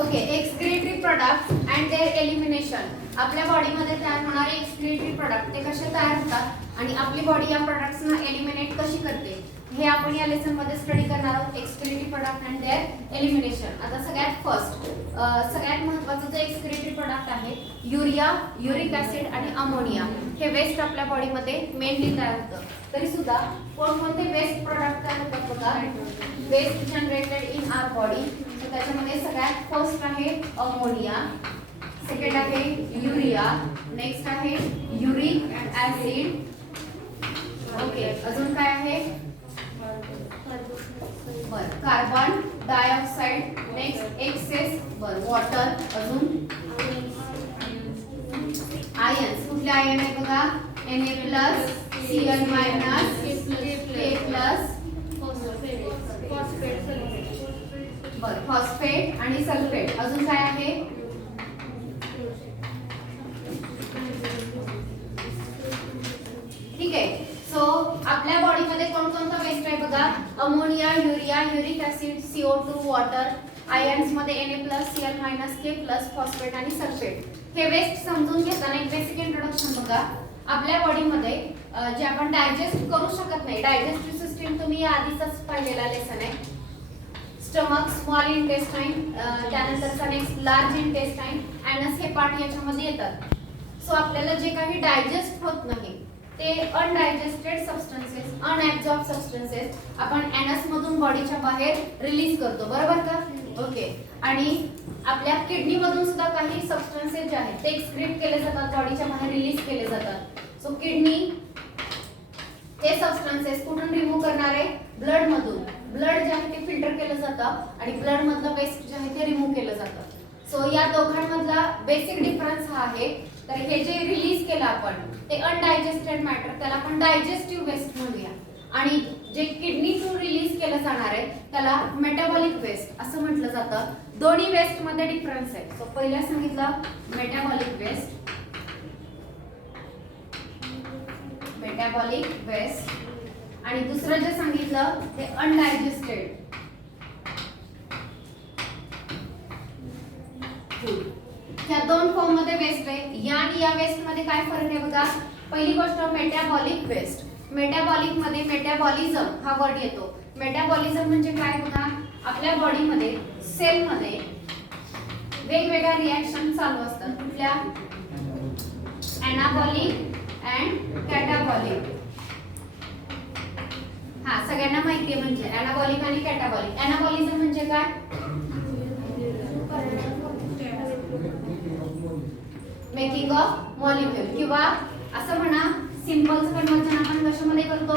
Okay, excretory products and their elimination. आपल्या बॉडीमध्ये तयार होणारे एक्सक्रीटरी प्रोडक्ट ते कसे तयार होतात आणि आपली बॉडी या प्रोडक्ट्सना एलिमिनेट कशी करते हे आपण या लेसन मध्ये स्टडी करणार आहोत. Excretory product and their elimination. आता सगळ्यात फर्स्ट सगळ्यात महत्त्वाचं जे एक्सक्रीटरी प्रोडक्ट आहे युरिया, युरिक ऍसिड आणि अमोनिया. हे वेस्ट आपल्या बॉडीमध्ये मेनली तयार होतं. तरी सुद्धा कोणकोणते वेस्ट प्रोडक्ट तयार होतात बघा. Waste generated in our body. त्याच्यामध्ये सगळ्यात फर्स्ट आहे अमोनिया, सेकंड आहे युरिया, नेक्स्ट आहे युरिक ऍसिड. ओके, अजून काय आहे? बरं, carbon dioxide, next excess water, अजून आयन्स. कुठले आयन आहे बघा? Na+, Cl-, K+, फॉस्फेट आणि सल्फेट. अजून काय आहे? ठीक आहे. सो आपल्या बॉडीमध्ये कोणकोणता वेस्ट आहे बघा. Ammonia, urea, uric acid, CO2, water, ions मध्ये Na+, Cl-, K+, फॉस्फेट आणि सल्फेट. हे वेस्ट समजून घेताना एक बेसिक इंट्रोडक्शन बघा. आपल्या बॉडीमध्ये जे आपण डायजेस्ट करू शकत नाही, डायजेस्टिव्ह सिस्टीम तुम्ही आधीच पाहिलेला लेसन आहे. स्टमक, स्मॉल इंटेस्टाइन, त्यानंतरचा नेक्स्ट लार्ज इंटेस्टाइन, ॲनस हे पार्ट याच्यामध्ये येतात. सो आपल्याला जे काही डायजेस्ट होत नाही ते अनडायजेस्टेड सबस्टन्सेस, अनएब्झॉर्ब सबस्टन्सेस आपण ॲनस मधून बॉडीच्या बाहेर रिलीज करतो, बरोबर का? ओके. आणि आपल्या किडनी मधून सुद्धा काही सबस्टन्सेस जे आहेत ते एक्सक्रीट केले जातात, बॉडीच्या बाहेर रिलीज केले जातात. सो किडनी हे सबस्टन्सेस कुठून रिमूव्ह करणार आहे? ब्लड मधून. ब्लड जे आहे ते फिल्टर केलं जातं आणि ब्लड मधलं वेस्ट जे आहे ते रिमूव्ह केलं जातं. सो या दोघांमधला बेसिक डिफरन्स हा आहे. तर हे जे रिलीज केलं आपण ते अनडायजेस्टेड मॅटर, त्याला आपण डायजेस्टिव्ह वेस्ट म्हणूया. आणि जे किडनी थ्रू रिलीज केलं जाणार आहे त्याला मेटाबॉलिक वेस्ट असं म्हटलं जातं. दोन्ही वेस्ट मध्ये डिफरन्स आहे. सो पहिला सांगितलं मेटाबॉलिक वेस्ट, मेटाबॉलिक वेस्ट, आणि दुसरं जे सांगितलं ते अनडायजेस्टेड फूड. ह्या दोन फॉर्म मध्ये वेस्ट आहे. या आणि या वेस्ट मध्ये काय फरक आहे बघा. पहिली गोष्ट मेटाबॉलिक वेस्ट. मेटाबॉलिक मध्ये मेटाबॉलिझम हा वर्ड येतो. मेटाबॉलिझम म्हणजे काय बघा. आपल्या बॉडीमध्ये सेल मध्ये वेगवेगळ्या रिॲक्शन चालू असतात. कुठल्या? Anabolic and catabolic. हा सगळ्यांना माहिती आहे म्हणजे एनाबॉलिक आणि कॅटाबॉलिक. एनाबॉलिझम म्हणजे काय? मेकिंग ऑफ मॉलिक्यूल, किंवा असं म्हणा सिंपलचं कन्वर्जन आपण कशामध्ये करतो?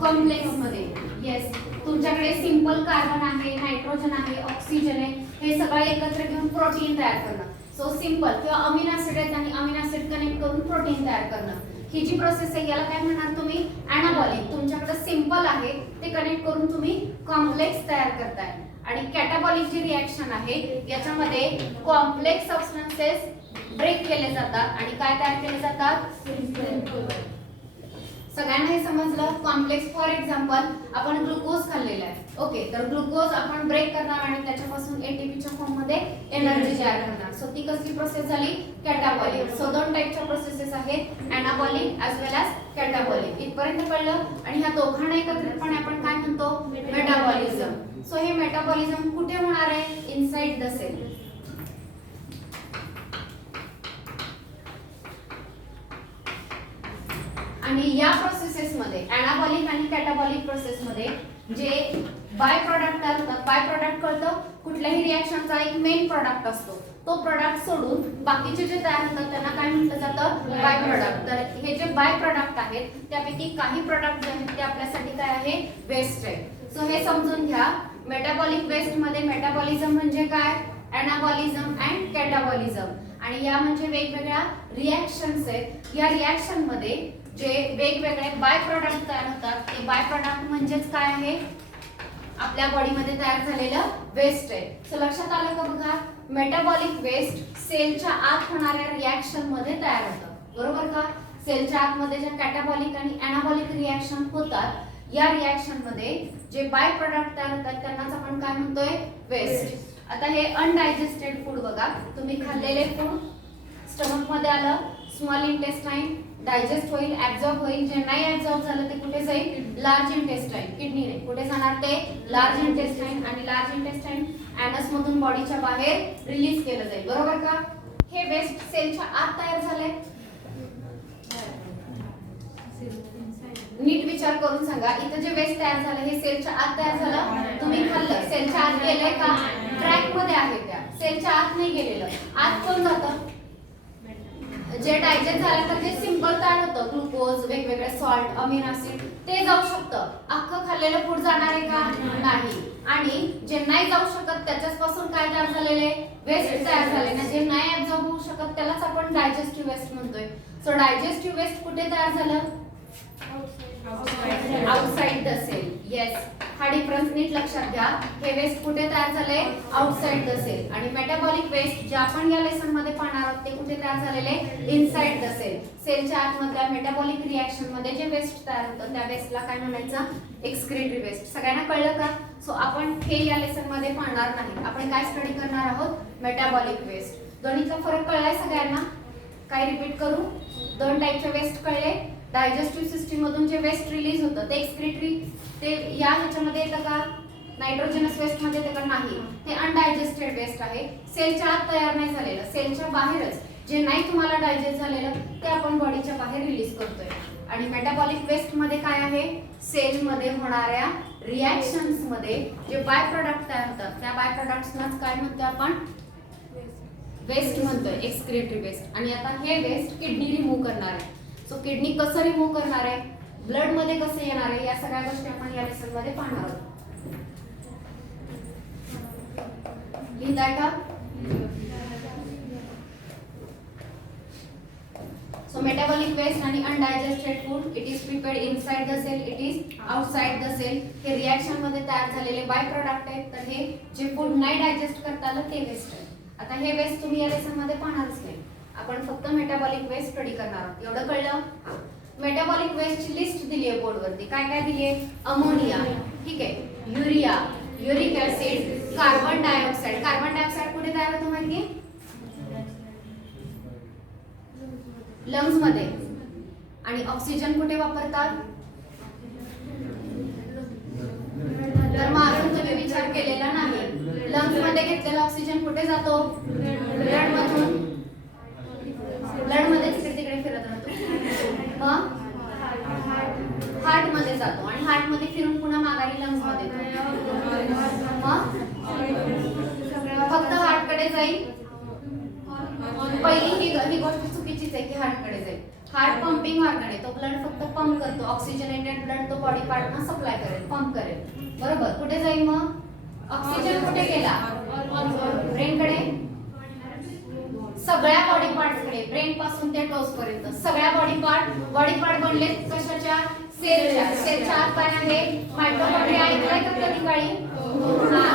कॉम्प्लेक्स मध्ये. येस, तुमच्याकडे सिंपल कार्बन आहे, नायट्रोजन आहे, ऑक्सिजन आहे, हे सगळं एकत्र घेऊन प्रोटीन तयार करणं. सो सिंपल किंवा अमीनो ऍसिड आहेत आणि अमीनो ऍसिड कनेक्ट करून प्रोटीन तयार करणं, ही जी प्रोसेस आहे याला काय म्हणणार तुम्ही? एनाबॉलिक. तुमच्याकडे सिंपल आहे ते कनेक्ट करून तुम्ही कॉम्प्लेक्स तयार करताय. आणि कॅटाबॉलिक जी रिॲक्शन आहे याच्यामध्ये कॉम्प्लेक्स सबस्टन्सेस ब्रेक केले जातात आणि काय तयार केले जातात? सगळ्यांना हे समजलं? कॉम्प्लेक्स फॉर एक्झाम्पल आपण ग्लुकोज खाल्लेला आहे. ओके, तर ग्लुकोज आपण ब्रेक करणार आणि त्याच्यापासून एटीपीच्या फॉर्म मध्ये एनर्जी तयार करणार. सो ती कसली प्रोसेस झाली? कॅटाबॉलिक. सो दोन टाइपच्या प्रोसेसेस आहेत, एनाबॉलिक ॲज वेल ॲज कॅटाबॉलिक. इथपर्यंत कळलं? आणि ह्या दोघांना एकत्रितपणे आपण काय म्हणतो? मेटाबॉलिझम. सो हे मेटाबॉलिझम कुठे होणार आहे? Inside the cell. आणि या प्रोसेसेस मध्ये एनाबॉलिक आणि कॅटाबॉलिक प्रोसेस मध्ये जे बाय प्रोडक्ट तयार होतात, बाय प्रोडक्ट कळतं कुठल्याही रिॲक्शनचा एक मेन प्रोडक्ट असतो. तो प्रोडक्ट सोडून बाकीचे जे तयार होतात त्यांना काय म्हटलं जातं? By product. तर हे जे बाय प्रोडक्ट आहेत त्यापैकी काही प्रोडक्ट जे आहेत ते आपल्यासाठी काय आहे? वेस्ट आहे. सो हे समजून घ्या. मेटाबॉलिक वेस्ट मध्ये मेटाबॉलिझम म्हणजे काय? एनाबॉलिझम अँड कॅटाबॉलिझम. आणि या म्हणजे वेगवेगळ्या रिॲक्शन्स आहेत. या रिॲक्शन मध्ये जे वेगवेगळे बाय प्रोडक्ट तयार होतात ते बाय प्रोडक्ट म्हणजेच काय आहे? आपल्या बॉडीमध्ये तयार झालेलं वेस्ट आहे. सो लक्षात आलं का बघा. मेटाबॉलिक वेस्ट सेलच्या आत होणाऱ्या रिॲक्शन मध्ये तयार होतं, बरोबर का? सेलच्या आतमध्ये ज्या कॅटाबॉलिक आणि एनाबॉलिक रिॲक्शन होतात या रिॲक्शन मध्ये जे बाय प्रोडक्ट तयार होतात त्यांनाच आपण काय म्हणतोय? वेस्ट. आता हे अनडायजेस्टेड फूड बघा, तुम्ही खाल्लेले फूड स्टमक मध्ये आलं, स्मॉल इंटेस्टाईन डायजेस्ट होईल, ऍब्झॉर्ब होईल. जे नाही ऍब्झॉर्ब झालं ते कुठे जाईल? लार्ज इंटेस्टाईन, किडनीने. कुठे जाणार ते? Large intestine. आणि लार्ज इंटेस्टाईन ऍनस मधून बॉडीच्या बाहेर रिलीज केलं जाईल. बरोबर का? हे वेस्ट सेलच्या आत तयार झालंय. नीट विचार करून सांगा, इथं जे वेस्ट तयार झालं हे सेलच्या आत तयार झालं. तुम्ही खाल्लं, सेलच्या आत गेलंय का? ट्रॅक मध्ये आहे, त्या सेलच्या आत नाही गेलेलं. आत कोण जातं? जे डायजेस्ट झालं तर जे सिंपल तयार होतं, ग्लुकोज, वेगवेगळे सॉल्ट, अमिनो ऍसिड, ते जाऊ शकतं. अख्खं खाल्लेलं फूड जाणार आहे का? नाही. आणि जे नाही जाऊ शकत त्याच्यापासून काय तयार झालेले? वेस्ट तयार झाले ना. जे नाही ऍब्झॉर्ब होऊ शकत त्यालाच आपण डायजेस्टिव्ह वेस्ट म्हणतोय. सो डायजेस्टिव्ह वेस्ट कुठे तयार झालं? Outside the cell. येस, हा डिफरन्स नीट लक्षात घ्या. हे वेस्ट कुठे तयार झाले? Outside the cell. आणि मेटाबॉलिक वेस्ट जे आपण या लेसन मध्ये पाहणार आहोत ते कुठे तयार झालेले? Inside the cell. सेलच्या आतमधल्या मेटाबॉलिक रिएक्शन मध्ये जे वेस्ट तयार होतं त्या वेस्टला काय म्हणायचं? Excretory waste. सगळ्यांना कळलं का? सो आपण हे या लेसन मध्ये पाहणार नाही. आपण काय स्टडी करणार आहोत? Metabolic waste. दोन्हीचा फरक कळलाय सगळ्यांना? काय रिपीट करू? दोन टाइपचे वेस्ट कळले. डायजेस्टिव्ह सिस्टीम मधून जे वेस्ट रिलीज होतं ते एक्सक्रीटरी, ते या ह्याच्यामध्ये येतं का? नायट्रोजनस वेस्ट मध्ये येतं का? नाही. ते अनडायजेस्टेड वेस्ट आहे. सेलच्या आत तयार नाही झालेलं, सेलच्या बाहेरच जे नाही तुम्हाला डायजेस्ट झालेलं ते आपण बॉडीच्या बाहेर रिलीज करतोय. आणि मेटाबॉलिक वेस्ट मध्ये काय आहे? सेल मध्ये होणाऱ्या रिएक्शन्स मध्ये जे बाय प्रोडक्ट तयार होतात त्या बाय प्रोडक्ट्सनाच काय म्हणतोय आपण? वेस्ट म्हणतोय, एक्सक्रीटरी वेस्ट. आणि आता हे वेस्ट किडनी रिमूव्ह करणार आहे. सो किडनी कसं रिमूव्ह करणार आहे? ब्लड मध्ये कसं येणार आहे? या सगळ्या गोष्टी आपण या लेसन मध्ये पाहणार आहोत. लिहिताय का? So metabolic waste आणि undigested food, it is prepared inside the cell, it is outside the cell. हे रिएक्शन मध्ये तयार झालेले बाय प्रोडक्ट आहेत. तर हे जे फूड नाही डायजेस्ट करता आलं ते वेस्ट आहे. आता हे वेस्ट तुम्ही या लेसन मध्ये पाहणारच नाही. आपण फक्त मेटाबॉलिक वेस्ट स्टडी करणार आहोत. एवढं कळलं? मेटाबॉलिक वेस्टची लिस्ट दिली आहे बोर्डवरती. काय काय दिली आहे? अमोनिया, ठीक आहे, urea, uric acid, carbon dioxide. Carbon dioxide कुठे तयार होतो माहिती? लंग्स मध्ये. आणि ऑक्सिजन कुठे वापरतात? तर मग अजून तुम्ही विचार केलेला नाही. लंग्स मध्ये घेतलेला ऑक्सिजन कुठे जातो? ब्लड मधून. ब्लड मध्ये तिकडे तिकडे फिरत राहतो. मग हार्ट मध्ये जातो आणि हार्ट मध्ये फिरून पुन्हा माघारी लंग्स मध्ये येतो. मग फक्त हार्ट कडे जाईल. पहिली ही गोष्ट चुकीचीच आहे की हार्ट कडे जाईल. हार्ट पंपिंग ऑर्गन आहे, तो ब्लड फक्त पंप करतो. ऑक्सिजनेटेड ब्लड तो बॉडी पार्टना सप्लाय करेल, पंप करेल. बरोबर. कुठे जाईल मग? ऑक्सिजन कुठे गेला? ब्रेन कडे. सगळ्या बॉडी पार्ट्स कडे, ब्रेन पासून ते टोस पर्यंत सगळ्या बॉडी पार्ट बनले कशाच्या? सेलच्या. सेलच्या आत काय आहे? मायटोकॉन्ड्रिया. ऐकलाय का कधी काळी?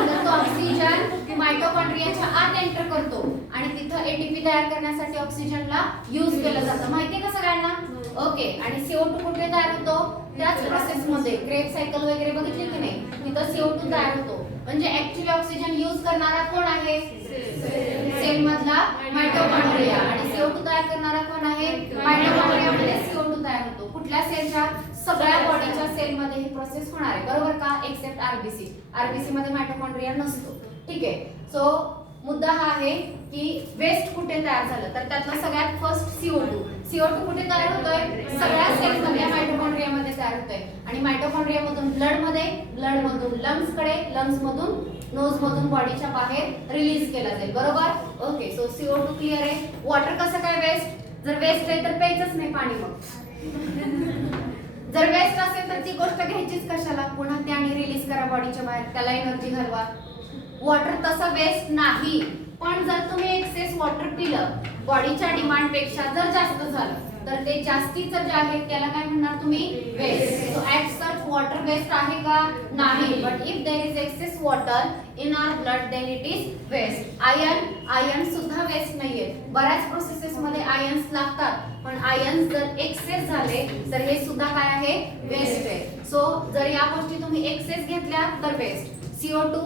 तर तो ऑक्सिजन मायटोकॉन्ड्रियाच्या आत एंटर करतो आणि तिथं एटीपी तयार करण्यासाठी ऑक्सिजनला यूज केलं जातं. माहितीये का सगळ्यांना? ओके. आणि CO2 कुठे तयार होतो? त्याच प्रोसेस मध्ये. क्रेब सायकल वगैरे बघितली की नाही? तिथं CO2 तयार होतो. म्हणजे ऍक्च्युअली ऑक्सिजन यूज करणारा कोण आहे? सेल मधला मायटोकॉन्ड्रिया. आणि CO2 तयार करणारा कोण आहे? मायटोकॉन्ड्रिया मध्ये CO2 तयार होतो. कुठल्या सेलच्या? सगळ्या बॉडीच्या सेल मध्ये ही प्रोसेस होणार आहे. बरोबर का? Except RBC. आरबीसी मध्ये मायटोकॉन्ड्रिया नसतो. ठीक आहे. सो मुद्दा हा आहे की वेस्ट कुठे तयार झालं? तर त्यातला सगळ्यात फर्स्ट CO2. CO2 कुठे तयार होतोय? सगळ्या सेल मधल्या मायटोकॉन्ड्रिया मध्ये तयार होतोय. आणि मायटोकॉन्ड्रिया मधून ब्लड मध्ये, ब्लड मधून लंग्स कडे, लंग्स मधून नोज मधून बॉडीच्या बाहेर रिलीज केला जाईल. बरोबर. ओके. सो CO2 क्लिअर आहे. वॉटर कसं काय वेस्ट? जर वेस्ट आहे तर प्यायचंच नाही पाणी. मग जर वेस्ट असेल तर ती गोष्ट घ्यायचीच कशाला? पुन्हा ते आणि रिलीज करा बॉडीच्या बाहेर, त्याला एनर्जी घालवा. वॉटर तसं वेस्ट नाही. पण जर तुम्ही एक्सेस वॉटर पिलं, बॉडीच्या डिमांड पेक्षा जर जास्त झालं तर ते जास्तीचं जे आहे त्याला काय म्हणणार तुम्ही? Waste. So at such water waste आहे का? नाही. But if there is excess water in our blood then it is waste. Iron सुद्धा वेस्ट नाहीये. बऱ्याच प्रोसेसेस मध्ये आयर्न्स लागतात, पण आयर्न्स जर एक्सेस झाले तर हे सुद्धा काय आहे? वेस्ट आहे. सो जर या गोष्टी तुम्ही एक्सेस घेतल्या तर वेस्ट. CO2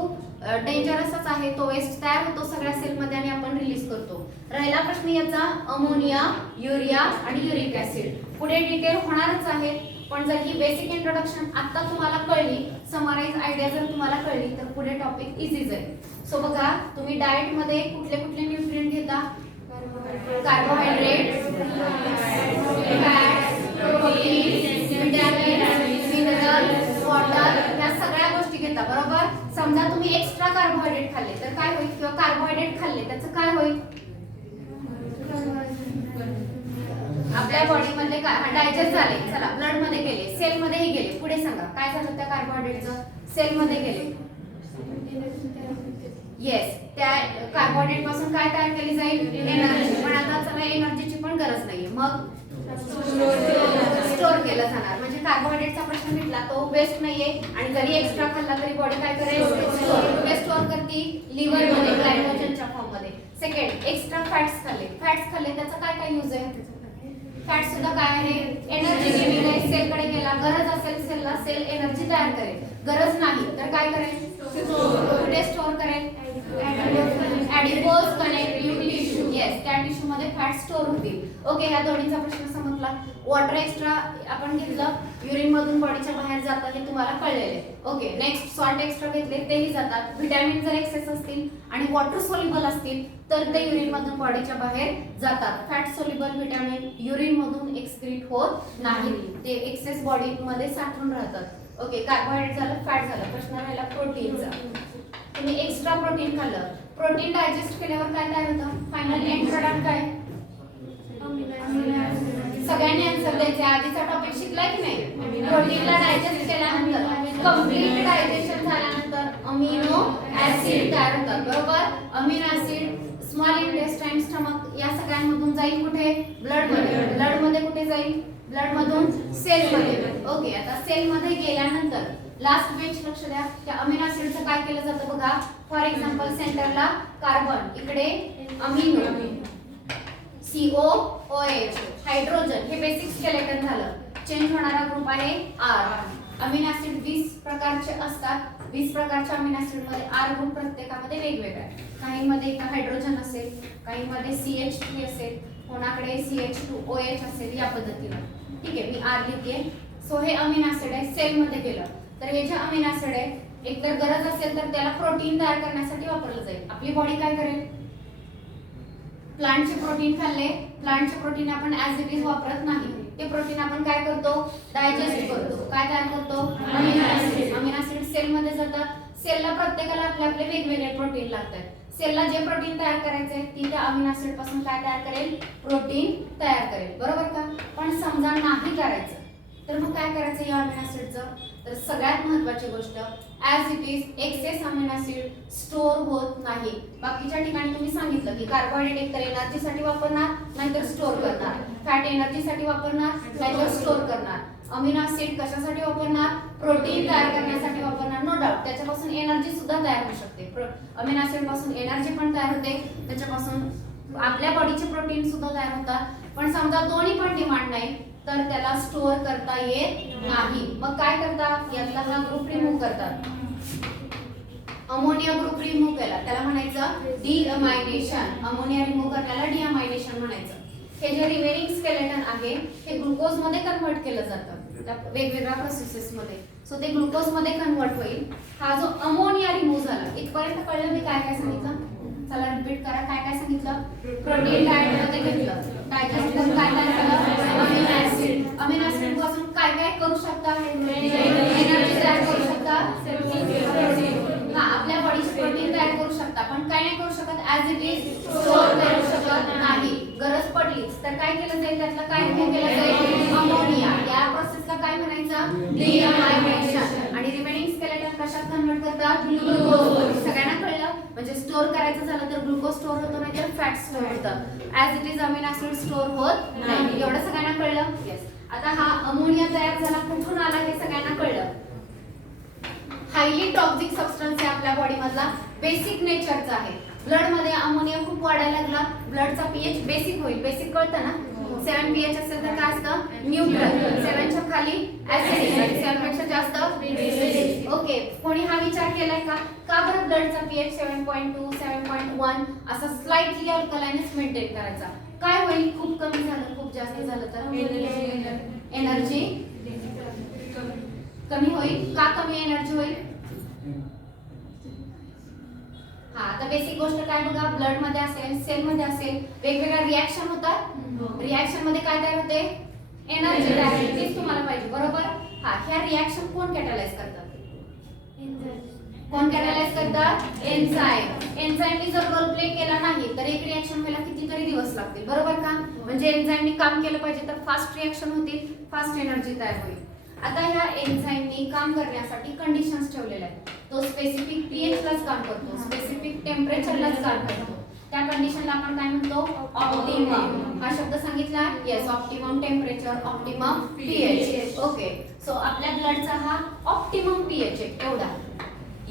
डेंजरसच आहे, तो वेस्ट तयार होतो सगळ्या सेलमध्ये आणि आपण रिलीज करतो. राहिला प्रश्न याचा अमोनिया, युरिया आणि युरिक ऍसिड. पुढे डिटेल होणारच आहे, पण जर ही बेसिक इंट्रोडक्शन आता तुम्हाला कळली, समराइज आयडिया जर तुम्हाला कळली तर पुढे टॉपिक इझीच आहे. सो बघा, तुम्ही डाएट मध्ये कुठले कुठले न्यूट्रिएंट घेता? Carbohydrate, fats, protein, vitamin, mineral, water, या सगळ्या गोष्टी घेता, बरोबर? समजा तुम्ही एक्स्ट्रा कार्बोहायड्रेट खाल्ले तर काय होईल, किंवा कार्बोहायड्रेट खाल्ले त्याचं काय होईल? आपल्या बॉडी मधले डायजेस्ट झाले, चला ब्लड मध्ये गेले, सेल मध्येही गेले. पुढे सांगा काय झालं त्या कार्बोहायड्रेटचं? सेल मध्ये गेले. येस, त्या कार्बोहायड्रेट पासून काय तयार केली जाईल? एनर्जी. पण आता चला एनर्जीची पण गरज नाहीये, मग स्टोर केलं जाणार. म्हणजे कार्बोहायड्रेटचा प्रश्न मिटला, तो वेस्ट नाहीये आणि जरी एक्स्ट्रा खाल्ला तरी बॉडी काय करेल? स्टोर करते लिव्हर मध्ये, ग्लायकोजनच्या फॉर्म मध्ये. सेकंड, एक्स्ट्रा फॅट्स खाल्ले. फॅट्स खाल्ले त्याचा काय काय यूज आहे? फॅट सुद्धा काय आहे? एनर्जी गिव्हिंग आहे. सेलकडे गेला, गरज असेल सेलला, सेल एनर्जी तयार करेल. गरज नाही तर काय करेल? कुठे स्टोर करेल? ऍडिपोज कनेक्टिव्ह टिश्यू. येस, त्या टिश्यू मध्ये फॅट स्टोर होतील. ओके, ह्या दोन्हीचा प्रश्न समजला. वॉटर एक्स्ट्रा आपण घेतलं, युरिन मधून बॉडीच्या बाहेर जातं हे तुम्हाला कळलेलं आहे. ओके, नेक्स्ट सॉल्ट एक्स्ट्रा घेतले, तेही जातात. व्हिटॅमिन जर एक्सेस असतील आणि वॉटर सोल्युबल असतील तर ते युरिन मधून बॉडीच्या बाहेर जातात. फॅट सोल्युबल व्हिटॅमिन युरिन मधून एक्सक्रीट होत नाही, ते एक्सेस बॉडी मध्ये साठवून राहतात. ओके, कार्बोहायड्रेट झालं, फॅट झालं. प्रश्न राहिला प्रोटीनचा. तुम्ही एक्स्ट्रा प्रोटीन खाल्लं, प्रोटीन डायजेस्ट केल्यावर काय तयार होतं? फायनल एंड प्रोडक्ट काय? सगळ्यांनी आन्सर द्यायचे. आधीचा टॉपिक शिकलाय की नाही? प्रोटीनला डायजेस्ट केल्यानंतर, कंप्लीट डायजेशन झाल्यानंतर अमिनो ऍसिड तयार होतात, बरोबर? Amino acid small intestine, stomach या सगळ्यांमधून जाईल कुठे? ब्लड मध्ये. ब्लड मध्ये कुठे जाईल? ब्लड मधून सेल मध्ये. ओके, आता सेल मध्ये गेल्यानंतर लास्ट बेंच लक्ष द्या, त्या अमिनो ऍसिडचं काय केलं जातं बघा. फॉर एक्झाम्पल सेंटरला कार्बन, इकडे अमिनो COOH, हायड्रोजन, हे बेसिक स्केलेटन झालं. चेंज होणारा ग्रुप आहे R. अमिनो ऍसिड 20 प्रकारचे असतात. 20 प्रकारच्या अमिनो ऍसिड मध्ये R ग्रुप प्रत्येकामध्ये वेगवेगळा आहे. काहींमध्ये हायड्रोजन असेल, काहींमध्ये CH3 असेल, कोणाकडे CH2OH असेल, या पद्धतीने. ठीक आहे, मी R लिहिते. सो हे अमिनो ऍसिड आहे, सेल मध्ये गेलं तर हे जे अमिनो ऍसिड आहे, एकतर गरज असेल तर त्याला प्रोटीन तयार करण्यासाठी वापरलं जाईल. आपली बॉडी काय करेल? प्लांटचे प्रोटीन खाल्ले, प्लांटचे प्रोटीन आपण ऍज इट इज वापरत नाही. ते प्रोटीन आपण काय करतो? डायजेस्ट करतो. काय तयार करतो? Amino acid. Amino acid cell मध्ये जातात. सेलला प्रत्येकाला आपले आपले वेगवेगळे प्रोटीन लागतात. सेलला जे प्रोटीन तयार करायचे ती त्या अमिनो ऍसिड पासून काय तयार करेल? प्रोटीन तयार करेल, बरोबर का? पण समजा नाही करायचं तर मग काय करायचं या अमिनो ऍसिडचं? तर सगळ्यात महत्त्वाची गोष्ट, as it is excess amino acid store होत नाही. बाकीच्या ठिकाणी तुम्ही सांगितलं की कार्बोहायड्रेट एकतर एनर्जीसाठी वापरणार नाहीतर स्टोर करणार, फॅट एनर्जीसाठी वापरणार नाहीतर स्टोर करणार, अमिनो ऍसिड कशासाठी वापरणार? प्रोटीन तयार करण्यासाठी वापरणार. नो डाऊट त्याच्यापासून एनर्जी सुद्धा तयार होऊ शकते. अमिनो ऍसिड पासून एनर्जी पण तयार होते, त्याच्यापासून आपल्या बॉडीचे प्रोटीन सुद्धा तयार होतात. पण समजा दोन्ही पण डिमांड नाही तर त्याला स्टोअर करता येत नाही. मग काय करतात? यातला हा ग्रुप रिमूव्ह करतात. अमोनिया ग्रुप रिमूव्ह केला, त्याला म्हणायचं डिअमायनेशन. अमोनिया रिमूव्ह करण्याला डिअमायनेशन म्हणायचं. हे जे रिमेनिंग स्केलेटन आहे हे ग्लुकोज मध्ये कन्वर्ट केलं जातं वेगवेगळ्या प्रोसेसेस मध्ये. सो ते ग्लुकोज मध्ये कन्वर्ट होईल. हा जो अमोनिया रिमूव्ह झाला, इथपर्यंत कळलं मी काय काय सांगितलं? चला रिपीट करा. काय काय सांगितलं? प्रोटीन डाएट मध्ये घेतलं, डायजेस्ट करून काय काय झालं? Amino acid. अमिनो ऍसिड पासून काय काय करू शकता? एनर्जी तयार करू शकता. हा, आपल्या बॉडीचे प्रोटीन तयार करू शकता, पण काय नाही करू शकत? ऍज इट इज स्टोअर करू शकत नाही. गरज पडलीच तर काय केलं जाईल? त्यातलं काय रिमूव्ह केलं जाईल? अमोनिया. या प्रोसेसला काय म्हणायचं? डिअमायनेशन. आणि रिमेनिंग स्केलेटन कशात कन्वर्ट करतात? ग्लुकोज. सगळ्यांना कळलं? म्हणजे स्टोअर करायचं झालं तर ग्लुकोज स्टोअर होतो नाही तर फॅट स्टोअर होतं. As it is amino acid store होत नाही. एवढं सगळ्यांना कळलं? येस. आता हा अमोनिया तयार झाला, कुठून आला हे सगळ्यांना कळलं. हायली टॉक्सिक सबस्टन्स आहे आपल्या बॉडी मधला, बेसिक नेचरचा आहे. ब्लड मध्ये अमोनिया खूप वाढायला लागला, ब्लडचा पीएच बेसिक होईल. बेसिक कळतं ना? 7 pH असेल तर काय असतं न्यूट्रल, 7 च्या खाली ऍसिडिक आणि 7 पेक्षा जास्त बेसिक. ओके, कोणी हा विचार केलाय का बरं ब्लडचा pH 7.2 7.1 असा स्लाइटली अल्कलाइनच मेंटेन करायचा? काय होईल? खूप कमी झालं, खूप जास्त झालं तर एनर्जी कमी होईल. का कमी एनर्जी होईल? हा, आता बेसिक गोष्ट काय बघा, ब्लड मध्ये असेल, सेल मध्ये असेल, वेगवेगळ्या रिएक्शन होतात. रिएक्शन मध्ये काय तयार होते? एनर्जी तयार होते. तेच तुम्हाला पाहिजे, बरोबर? हा, ह्या रिएक्शन कोण कॅटलाइज करतात? कोण कॅटलाइज करतात? एन्झाइम. एन्झाइमनी जर रोल प्ले केला नाही तर एक रिएक्शन व्हायला कितीतरी दिवस लागतील, बरोबर का? म्हणजे एन्झाइमनी काम केलं पाहिजे तर फास्ट रिएक्शन होतील, फास्ट एनर्जी तयार होईल. आता ह्या एन्झाइमनी काम करण्यासाठी कंडिशन्स ठेवलेल्या आहेत. तो स्पेसिफिक पीएच लाच काम करतो, स्पेसिफिक टेम्परेचरलाच काम करतो. त्या कंडिशनला आपण काय म्हणतो? ऑप्टिमम. हा शब्द सांगितला? Yes, optimum temperature, optimum pH. Okay, so आपल्या ब्लडचा हा ऑप्टिमम पीएच आहे एवढा.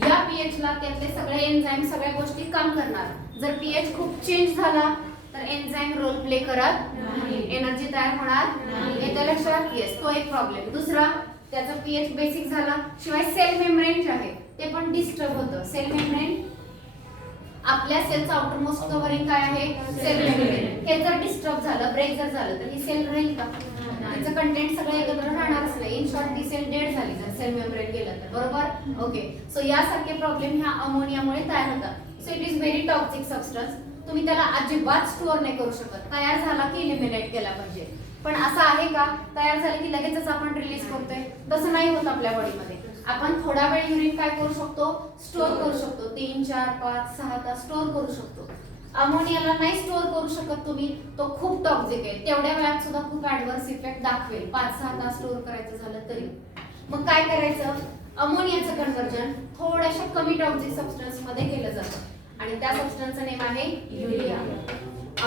या पीएच ला त्यातले सगळे एन्झाइम सगळ्या गोष्टी काम करणार. जर पीएच खूप चेंज झाला तर एन्झाइम रोल प्ले करत नाही, एनर्जी तयार होणार नाही. येतं लक्षात? येस, तो एक प्रॉब्लेम. दुसरा, त्याचा पीएच बेसिक झाला, शिवाय सेल मेम्ब्रेन जे आहे ते पण डिस्टर्ब होतं. सेल मेम्ब्रेन, आपल्या सेलचं आउटरमोस्ट कव्हरिंग काय आहे? Cell membrane. हे जर डिस्टर्ब झालं, ब्रेक जर झालं तर ही सेल राहील का? तिचं कंटेंट सगळं एकत्र राहणारच नाही. इन शॉर्ट ती सेल डेड झाली जर सेल मेम्ब्रेन गेलं तर, बरोबर? ओके, सो यासारखे प्रॉब्लेम ह्या अमोनियामुळे तयार होतात. So it is very toxic substance. तुम्ही त्याला अजिबात स्टोअर नाही करू शकत. तयार झाला की इलिमिनेट केला पाहिजे. पण असं आहे का तयार झालं की लगेचच आपण रिलीज करतोय? तसं नाही होत आपल्या बॉडीमध्ये. आपण थोडा वेळ युरिन काय करू शकतो? स्टोअर करू शकतो. 3 4 5 6 तास स्टोअर करू शकतो. अमोनियाला नाही स्टोअर करू शकत तुम्ही, तो खूप टॉक्सिक आहे. तेवढ्या वेळात सुद्धा खूप ऍडव्हर्स इफेक्ट दाखवेल 5-6 तास स्टोअर करायचं झालं तरी. मग काय करायचं? अमोनियाचं कन्व्हर्जन थोड्याशा कमी टॉक्सिक सबस्टन्स मध्ये केलं जातं आणि त्या सबस्टन्सचं नेम आहे युरिया.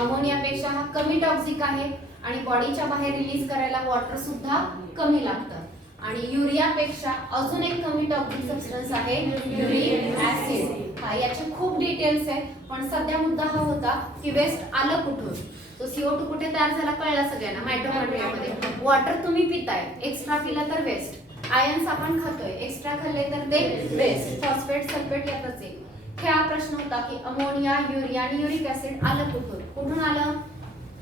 अमोनियापेक्षा हा कमी टॉक्सिक आहे आणि बॉडीच्या बाहेर रिलीज करायला वॉटर सुद्धा कमी लागतं. आणि युरियापेक्षा अजून एक कमी टॉक्सिक सबस्टन्स आहे युरिक ऍसिड. हा, याचे खूप डिटेल्स आहेत, पण सध्या मुद्दा हा होता की वेस्ट आलं कुठून? तो CO2 कुठे तयार झाला कळला सगळ्यांना, मायटोकॉन्ड्रियामध्ये. वॉटर तुम्ही पिताय, एक्स्ट्रा पिला तर वेस्ट. आयन्स आपण खातोय, एक्स्ट्रा खाल्ले तर ते वेस्ट. फॉस्फेट, सल्फेट यातच आहे. हा प्रश्न होता की अमोनिया, युरिया आणि युरिक ऍसिड आलं कुठून? कुठून आलं?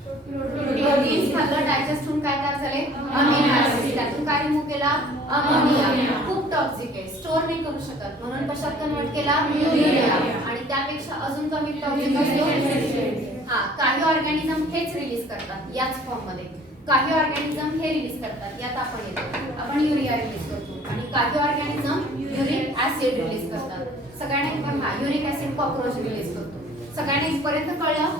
प्रोटीन्स खाल्लं, डायजेस्ट होऊन काय तयार झाले? Amino acid. त्यातून काय रिमूव्ह केला? अमोनिया. खूप टॉक्सिक आहे, स्टोअर नाही करू शकत, म्हणून कशात कन्वर्ट केला? युरिया. आणि त्यापेक्षा अजून कमी टॉक्सिक असतो. हा, काही ऑर्गॅनिझम हेच रिलीज करतात याच फॉर्म मध्ये. काही ऑर्गॅनिझम हे रिलीज करतात, यात आपण येतो, आपण युरिया रिलीज करतो. आणि काही ऑर्गॅनिझम युरिक ऍसिड रिलीज करतात. सगळ्यांना पण हा युरिक ऍसिड कॉक्रोच रिलीज करतो. सगळ्यांना इथपर्यंत कळलं?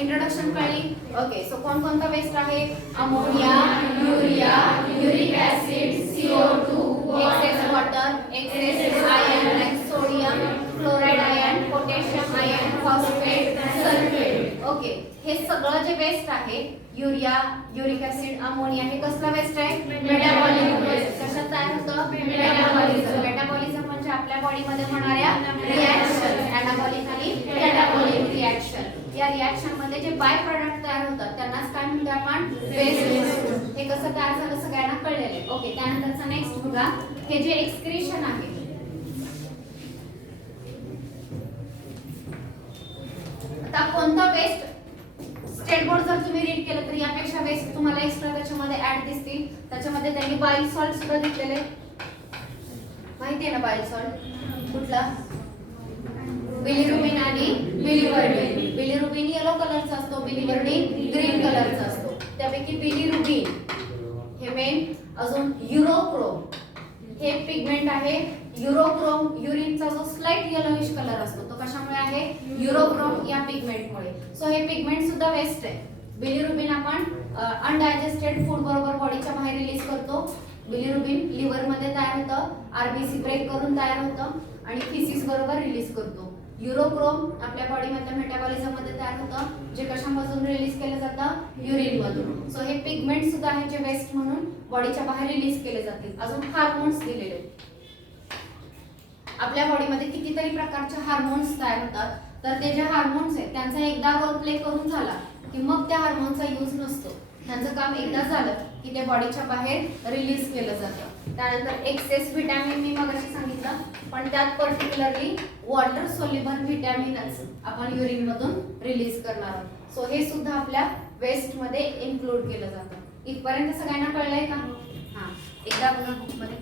इंट्रोडक्शन कळली? ओके, सो कोणकोणता वेस्ट आहे? Ammonia, urea, uric acid, CO2, excess water, excess iron like sodium, chloride iron, potassium iron, phosphate, sulphate. Okay, हे सगळं जे वेस्ट आहे, युरिया, युरिक ऍसिड, अमोनिया, हे कसला वेस्ट आहे? Metabolic waste. कशात तयार होतं? मेटाबॉलिझम. मेटाबॉलिझम म्हणजे आपल्या बॉडीमध्ये होणाऱ्या रिॲक्शन, एनाबॉलिक आणि कॅटाबॉलिक रिॲक्शन. या रिॲक्शन मध्ये जे बाय प्रोडक्ट तयार होतात त्यांनाच काय म्हणतो आपण? वेस्ट. हे कसं तयार झालं सगळ्यांना कळलेलं आहे. ओके, त्यानंतरचा नेक्स्ट बघा, हे जे एक्सक्रीशन आहे, आता कोणता वेस्ट? स्टेट बोर्ड जर तुम्ही रीड केलं तर यापेक्षा वेस्ट तुम्हाला एक्स्ट्रा त्याच्यामध्ये ऍड दिसतील. त्याच्यामध्ये त्यांनी बाईल सॉल्ट सुद्धा दिलेले. माहिती आहे ना बाईल सॉल्ट? कुठला? बिलिरुबिन आणि बिलिवर्बिन. बिलिरुबिन येलो कलरचा असतो, बिलिवर्बिन ग्रीन कलरचा असतो. त्यापैकी बिलिरुबिन हे मेन. अजून युरोक्रोम हे पिगमेंट आहे. युरोक्रोम, युरिनचा जो स्लाइट येलोइश कलर असतो तो कशामुळे आहे? युरोक्रोम या पिगमेंटमुळे. सो हे पिगमेंट सुद्धा वेस्ट आहे. बिलिरुबिन आपण अनडायजेस्टेड फूड बरोबर बॉडीच्या बाहेर रिलीज करतो. बिलिरुबिन लिव्हर मध्ये तयार होतं, आरबीसी ब्रेक करून तयार होतं आणि फिसिस बरोबर रिलीज करतो. युरोक्रोम आपल्या बॉडीमधल्या मेटाबॉलिझम मध्ये तयार होतं, जे कशामधून रिलीज केलं जातं? युरिन मधून. सो हे पिगमेंट सुद्धा आहे जे वेस्ट म्हणून बॉडीच्या बाहेर रिलीज केले जातील. अजून हार्मोन्स दिलेले आहेत. आपल्या बॉडीमध्ये कितीतरी प्रकारचे हार्मोन्स तयार होतात, तर ते जे हार्मोन्स आहेत त्यांचा एकदा रोल प्ले करून झाला की मग त्या हार्मोनचा यूज नसतो. त्यांचं काम एकदा झालं की ते बॉडीच्या बाहेर रिलीज केलं जातं. त्यानंतर एक्सेस व्हिटॅमिन मी मगाशी सांगितलं, पण त्यात पर्टिक्युलरली वॉटर सोल्युबल व्हिटॅमिनच आपण युरिन मधून रिलीज करणार आहोत. सो हे सुद्धा आपल्या वेस्ट मध्ये इन्क्लूड केलं जातं. इथपर्यंत सगळ्यांना कळलंय का? हा, एकदा बघा बुक मध्ये.